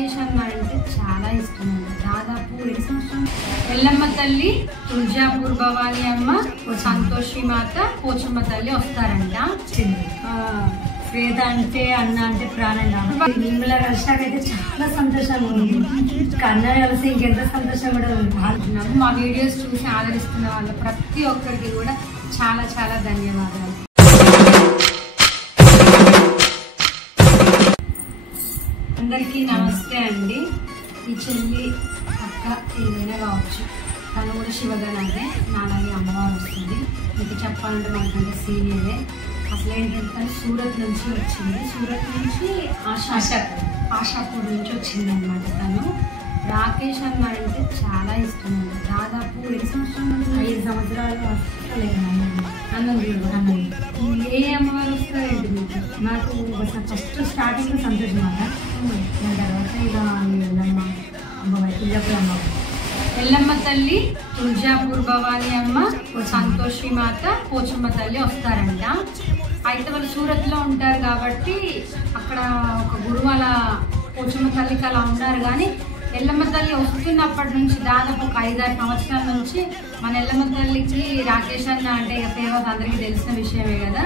రాకేష్ అన్న అంటే చాలా ఇష్టం అండి. దాదాపు 2 సంవత్సరం ఎల్లమ్మ తల్లి, తుల్జాపూర్ భవానీ అమ్మ, సంతోషి మాత, పోచమ్మ తల్లి వస్తారంట. శ్వేత అంటే అన్న అంటే ప్రాణం కాబట్టి మిమ్మల్ని కలిసాకైతే చాలా సంతోషంగా ఉంది. అన్న కలిసి ఇంకెంత సంతోషం కూడా ఉంటున్నాము. మా వీడియోస్ చూసి ఆదరిస్తున్న వాళ్ళ ప్రతి ఒక్కరికి కూడా చాలా చాలా ధన్యవాదాలు. అందరికీ నమస్తే అండి. ఈ చెల్లి అక్క ఏదైనా కావచ్చు, తను కూడా శివగణానే, నాలాగే అమ్మవారు వస్తుంది. మీకు చెప్పాలంటే మనకంటే సీనియరే. అసలు ఏంటంటే తను సూరత్ నుంచి వచ్చింది. సూరత్ నుంచి ఆశాపూర్ నుంచి వచ్చింది అనమాట. తను రాకేష్ అన్న అంటే చాలా ఇష్టం అండి. దాదాపు 2 సంవత్సరాల నుంచి 5 సంవత్సరాలు అన్నం ఏ అమ్మవారు వస్తారేంటి మీకు? నాకు ఫస్ట్ స్టార్టింగ్ సంతోషం అన్న, దాని తర్వాత ఇక ఎల్లమ్మ అమ్మవారి తుల్జాపూర్ అమ్మవారు, ఎల్లమ్మ తల్లి, తుల్జాపూర్ భవానీ అమ్మ, సంతోషి మాత, పోచమ్మ తల్లి వస్తారంట. అయితే వాళ్ళు సూరత్ లో ఉంటారు కాబట్టి అక్కడ ఒక గురువు అలా పోచమ్మ తల్లికి అలా ఉన్నారు. కానీ ఎల్లమ్మ తల్లి వస్తున్నప్పటి నుంచి దాదాపు ఒక 5-6 సంవత్సరాల నుంచి మన ఎల్లమ్మ తల్లికి రాకేష్ అన్న అంటే ఇక ఫేమస్, అందరికీ తెలిసిన విషయమే కదా.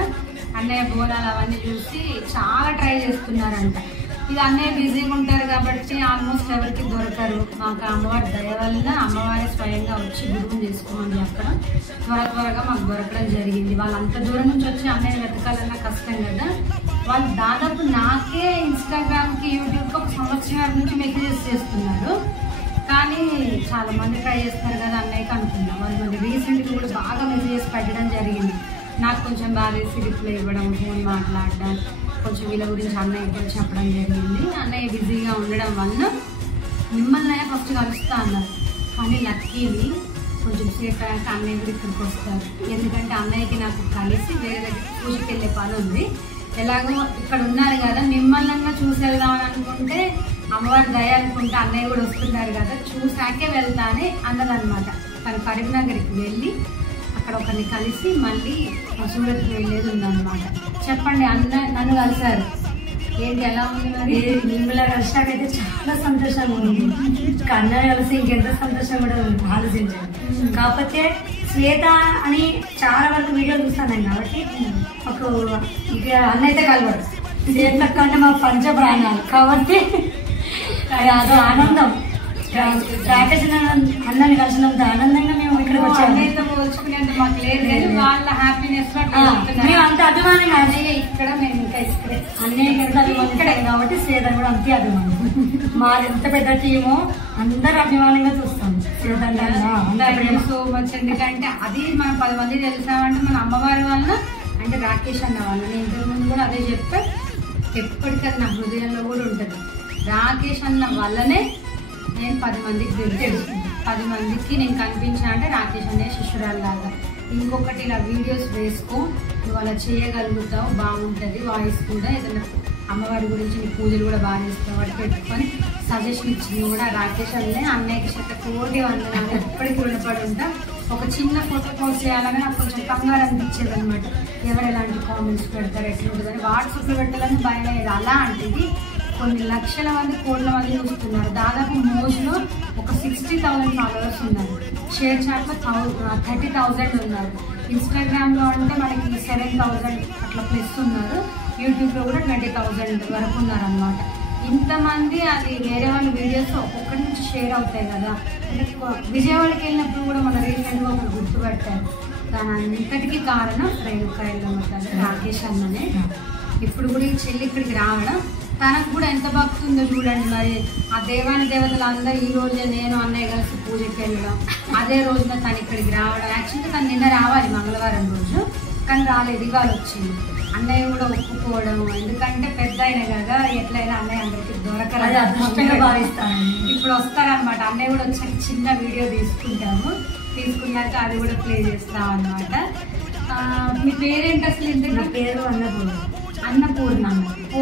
అన్నయ్య బోనాలు అవన్నీ చూసి చాలా ట్రై చేస్తున్నారంట. ఇది అన్నయ్య బిజీగా ఉంటారు కాబట్టి ఆల్మోస్ట్ ఎవరికి దొరకరు. మాకు అమ్మవారి దయ వల్ల అమ్మవారి స్వయంగా వచ్చి గురువుని చేసుకోమని చెప్పడం త్వరగా మాకు దొరకడం జరిగింది. వాళ్ళు అంత దూరం నుంచి వచ్చి అన్నయ్య వెతకాలన్నా కష్టం కదా. వాళ్ళు దాదాపు నాకే ఇన్స్టాగ్రామ్కి, యూట్యూబ్కి 1 సంవత్సరం నుంచి మెసేజెస్ చేస్తున్నారు. కానీ చాలా మంది ట్రై చేస్తారు కదా అన్నయ్యకి అనుకున్నాం. వాళ్ళు మళ్ళీ రీసెంట్గా కూడా బాగా మెసేజెస్ పెట్టడం జరిగింది. నాకు కొంచెం బాగా రిప్లై ఇవ్వడం, ఫోన్ మాట్లాడడం, కొంచెం వీళ్ళ గురించి అన్నయ్యకి చెప్పడం జరిగింది. అన్నయ్య బిజీగా ఉండడం వల్ల మిమ్మల్ని ఫస్ట్ కలుస్తా అన్నారు. కానీ లక్కీని కొంచెం సేపు అయ్యాక అన్నయ్య కూడా ఇక్కడికి వస్తారు. ఎందుకంటే అన్నయ్యకి నాకు కలిసి వేరే దగ్గర పూజకి వెళ్ళే పని ఉంది. ఎలాగో ఇక్కడ ఉన్నారు కదా, మిమ్మల్ని చూసి వెళ్దామని అనుకుంటే అమ్మవారి దయ అనుకుంటే అన్నయ్య కూడా వస్తున్నారు కదా, చూసాకే వెళ్తా అని అన్నదనమాట. తను కరీంనగర్కి వెళ్ళి అక్కడ ఒకరిని కలిసి మళ్ళీ సూరత్కి వెళ్ళేది ఉందన్నమాట. చెప్పండి, నన్ను కలిసారు, ఏంటి ఎలా ఉంది మరి? మిమ్మల్ని కలిసాకైతే చాలా సంతోషంగా ఉంది. అన్న కలిసి ఇంకెంత సంతోషం కూడా ఆలోచించాను. కాకపోతే శ్వేత అని చాలా వరకు వీడియో చూస్తాను కాబట్టి మాకు ఇక అన్న అయితే కలవడు. శ్వేత కంటే మా పంచ ప్రాణాలు కాబట్టి అదో ఆనందం. రాకేష్ అన్నని కలిసినంత ఆనందంగా మేము ఇక్కడికి వచ్చాము. పోల్చుకునేంత మాకు లేదు, వాళ్ళ హ్యాపీనెస్ మేము అంత అభిమానంగా ఇక్కడ మేము ఇంకా ఇక్కడే అన్నయ్య ఎంత అభిమానిస్తాం కాబట్టి శ్వేత కూడా అంతే అభిమానం. మాది ఎంత పెద్ద టీమో అందరు అభిమానంగా చూస్తాం శ్వేత. So much. ఎందుకంటే అది మనం 10 మంది తెలిసామంటే మన అమ్మవారి వల్ల, అంటే రాకేష్ అన్న వల్ల. నేను ఇంతకు ముందు కూడా అదే చెప్తా, ఎప్పటికది నా హృదయంలో కూడా ఉంటుంది. రాకేష్ అన్న వల్లనే నేను 10 మందికి తెలుసుకుంటాను. 10 మందికి నేను కనిపించా అంటే రాకేష్ అనే శిష్యురాలు లాగా. ఇంకొకటి ఇలా వీడియోస్ వేసుకో, నువ్వు అలా చేయగలుగుతావు, బాగుంటుంది. వాయిస్ కూడా ఏదైనా అమ్మవారి గురించి నీ పూజలు కూడా బాగా చేస్తావు వాటి పెట్టుకొని సజెషన్ ఇచ్చింది కూడా రాకేష్ అన్నే. అన్నయ్యకి 1,000,000 వందనాలు ఎప్పటికీ రుణపడి ఉంటా. ఒక చిన్న ఫోటో పోస్ట్ చేయాలని నాకు కొంచెం కంగారు అనిపించేది అనమాట. ఎవరు ఎలాంటి కామెంట్స్ పెడతారు, ఎట్లుంటుందని. వాట్సాప్లో పెట్టాలని భయం అయ్యేది. అలాంటిది కొన్ని లక్షల మంది, కోట్ల మంది చూస్తున్నారు. దాదాపు మోజ్లో ఒక 60,000 ఫాలోవర్స్ ఉన్నారు. షేర్ చాట్లో 30,000 ఉన్నారు. ఇన్స్టాగ్రామ్లో అంటే మనకి 7,000 అట్లా ప్లస్ ఉన్నారు. యూట్యూబ్లో కూడా 20,000 వరకు ఉన్నారనమాట. ఇంతమంది అది వేరే వాళ్ళ వీడియోస్ ఒక్కొక్కటి నుంచి షేర్ అవుతాయి కదా. అంటే విజయవాడకి వెళ్ళినప్పుడు కూడా మన రీసెంట్గా ఒకరు గుర్తుపట్టారు. దాని అంతటికీ కారణం రేణుకా ఎల్లమ్మ తల్లి, రాకేష్ అన్ననే. ఇప్పుడు కూడా ఈ చెల్లి ఇక్కడికి రావడం, తనకు కూడా ఎంత భక్తి ఉందో చూడండి. మరి ఆ దేవాని దేవతలు అందరూ ఈ రోజే నేను అన్నయ్య కలిసి పూజకి వెళ్ళడం, అదే రోజున తను ఇక్కడికి రావడం. యాక్చువల్గా తను నిన్న రావాలి మంగళవారం రోజు, కానీ రాలేదు, ఇవాళ వచ్చింది. అన్నయ్య కూడా ఒప్పుకోవడం, ఎందుకంటే పెద్ద అయిన కదా, ఎట్లయినా అన్నయ్య అందరికి దొరకరు, అదృష్టంగా భావిస్తాను. ఇప్పుడు వస్తారనమాట. అన్నయ్య కూడా వచ్చాక చిన్న వీడియో తీసుకుంటాము, తీసుకున్నాక అది కూడా ప్లే చేస్తాం అనమాట. మీ పేరేంటి అసలు? ఇంటి నా పేరు అన్నపూర్ణ. అన్నపూర్ణ.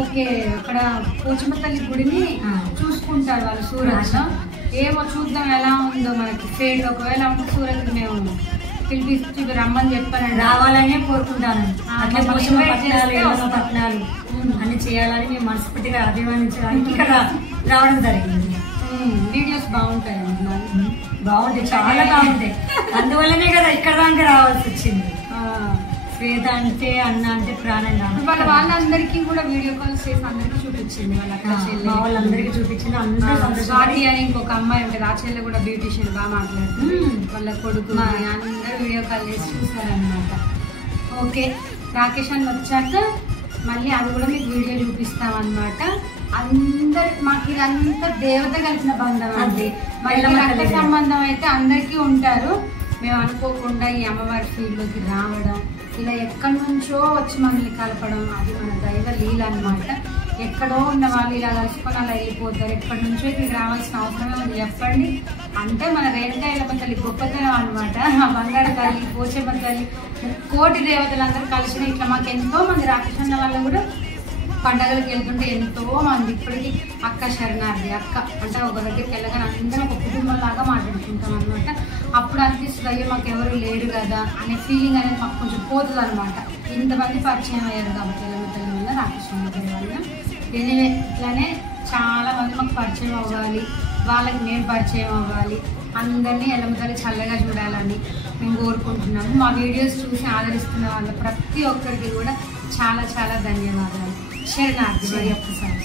ఓకే, అక్కడ పోచమ్మ తల్లి గుడిని చూసుకుంటారు వాళ్ళు సూరత్. ఏమో చూద్దాం ఎలా ఉందో మనకి ఫేడ్. ఒకవేళ ఉంటే సూరత్ మేము పిలిపించి రమ్మని చెప్పానండి. రావాలనే కోరుకుంటాను. అట్లా పోషమ్మ పట్నాలు అన్ని చేయాలని మేము మనస్ఫూర్తిగా అభిమానించడానికి ఇక్కడ రావడం జరిగింది. వీడియోస్ బాగుంటాయండి, బాగుంటాయి, చాలా బాగుంటాయి. అందువల్లనే కదా ఇక్కడ దాకా రావాల్సి వచ్చింది. శ్వేత అంటే అన్న అంటే ప్రాణం కాబట్టి వాళ్ళందరికీ కూడా వీడియో కాల్ చేసి అందరికీ చూపించింది. వాళ్ళందరికీ చూపించింది. అందరూ స్వాతి అని ఇంకొక అమ్మాయి ఉంటుంది, ఆ చెల్లె కూడా బ్యూటిషియన్ బాగా మాట్లాడుతుంది. వాళ్ళ కొడుకు అందరూ వీడియో కాల్ చేసి చూసారనమాట. ఓకే, రాకేష్ అని వచ్చాక మళ్ళీ అది కూడా మీకు వీడియో చూపిస్తాం అనమాట. అందరు మాకు ఇదంతా దేవత కలిసిన బంధం అండి. మళ్ళీ రక్త సంబంధం అయితే అందరికీ ఉంటారు. మేము అనుకోకుండా ఈ అమ్మవారి ఫీల్డ్లోకి రావడం, ఇలా ఎక్కడి నుంచో వచ్చి మనల్ని కలపడం, అది మన దైవ లీల అనమాట. ఎక్కడో ఉన్న వాళ్ళు ఇలా కలుసుకొని అలా వెళ్ళిపోతారు. ఎక్కడి నుంచో ఇక్కడికి రావాల్సిన అవసరమే ఉంది చెప్పండి. అంటే మన రేణుకా ఎల్లమ్మ తల్లి గొప్పతనం అనమాట. ఆ బంగారు తల్లి, పోచమ్మ తల్లి, కోటి దేవతలందరూ కలిసిన ఇట్లా మాకు ఎంతో మంది రాక్షసన్న వాళ్ళు కూడా పండగలకు వెళ్తుంటే ఎంతో మంది ఇప్పటికీ అక్క శరణార్థి అక్క అంటే ఒక దగ్గరికి వెళ్ళగానే అందరం ఒక కుటుంబం లాగా మాట్లాడుకుంటాం అనమాట. అప్పుడు అనిపిస్తుంది అయ్యో మాకు ఎవరు లేరు కదా అనే ఫీలింగ్ అనేది మాకు కొంచెం పోతుంది అనమాట. ఇంతమంది పరిచయం అయ్యారు కాబట్టి ఎల్లమ్మ తల్లి వల్ల, రాకేశ్వర తల్లి వల్ల. ఇట్లానే చాలా మంది మాకు పరిచయం అవ్వాలి, వాళ్ళకి నేను పరిచయం అవ్వాలి, అందరినీ ఎల్లమ్మ తల్లి చల్లగా చూడాలని మేము కోరుకుంటున్నాము. మా వీడియోస్ చూసి ఆదరిస్తున్న వాళ్ళ ప్రతి ఒక్కరికి కూడా చాలా చాలా ధన్యవాదాలు. శరణార్థి మరి ఒక్కసారి.